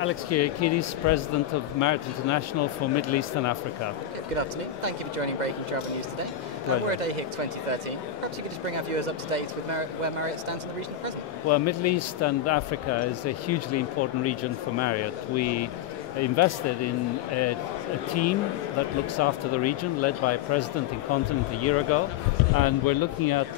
Alex Kyriakidis, President of Marriott International for Middle East and Africa. Good afternoon. Thank you for joining Breaking Travel News today. We're at AHIC 2013. Perhaps you could just bring our viewers up to date with where Marriott stands in the region at present. Well, Middle East and Africa is a hugely important region for Marriott. We invested in a team that looks after the region, led by a president in continent a year ago, and we're looking at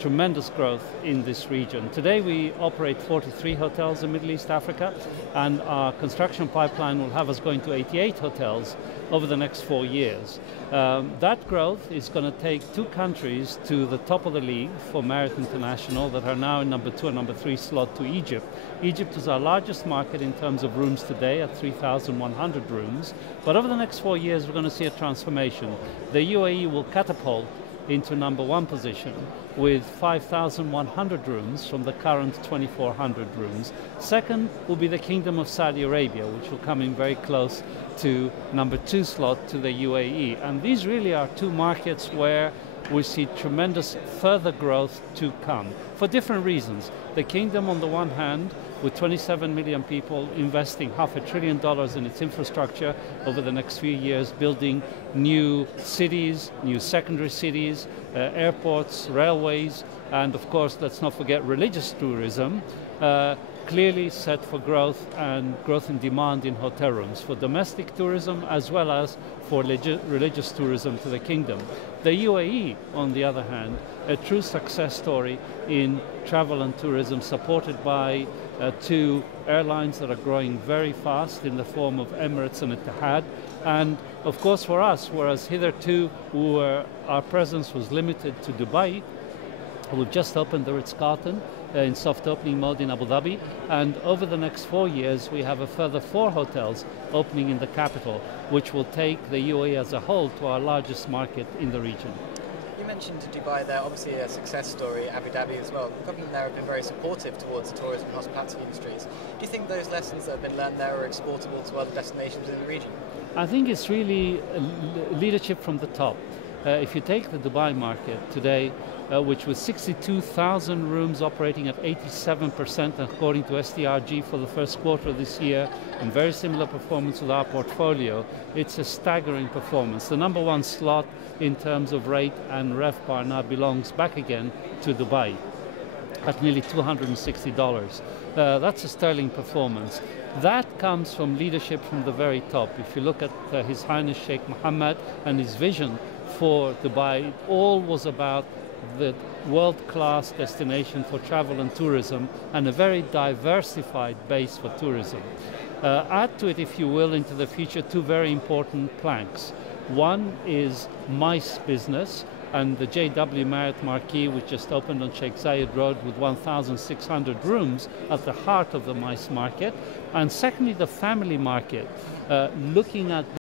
tremendous growth in this region. Today we operate 43 hotels in Middle East Africa, and our construction pipeline will have us going to 88 hotels over the next 4 years. That growth is going to take two countries to the top of the league for Marriott International that are now in number 2 and number 3 slot to Egypt. Egypt is our largest market in terms of rooms today at 3,100 rooms, but over the next 4 years we're going to see a transformation. The UAE will catapult into number 1 position with 5,100 rooms from the current 2,400 rooms. Second will be the Kingdom of Saudi Arabia, which will come in very close to number 2 slot to the UAE. And these really are two markets where we see tremendous further growth to come for different reasons. The Kingdom, on the one hand, with 27 million people investing $500 billion in its infrastructure over the next few years, building new cities, new secondary cities, airports, railways, and of course, let's not forget religious tourism, clearly set for growth and growth in demand in hotel rooms for domestic tourism as well as for religious tourism to the kingdom. The UAE, on the other hand, a true success story in travel and tourism, supported by two airlines that are growing very fast in the form of Emirates and Etihad. And of course for us, whereas hitherto our presence was limited to Dubai, we've just opened the Ritz-Carlton in soft opening mode in Abu Dhabi, and over the next 4 years we have a further 4 hotels opening in the capital, which will take the UAE as a whole to our largest market in the region. You mentioned Dubai there, obviously a success story, Abu Dhabi as well. The government there have been very supportive towards the tourism and hospitality industries. Do you think those lessons that have been learned there are exportable to other destinations in the region? I think it's really leadership from the top. If you take the Dubai market today, which was 62,000 rooms operating at 87% according to STRG for the first quarter of this year, and very similar performance with our portfolio, it's a staggering performance. The number 1 slot in terms of rate and RevPAR now belongs back again to Dubai at nearly $260. That's a sterling performance. That comes from leadership from the very top. If you look at His Highness Sheikh Mohammed and his vision for Dubai, it all was about the world-class destination for travel and tourism and a very diversified base for tourism. Add to it, if you will, into the future, 2 very important planks. One is MICE business, and the JW Marriott Marquis, which just opened on Sheikh Zayed Road with 1,600 rooms at the heart of the MICE market. And secondly, the family market, looking at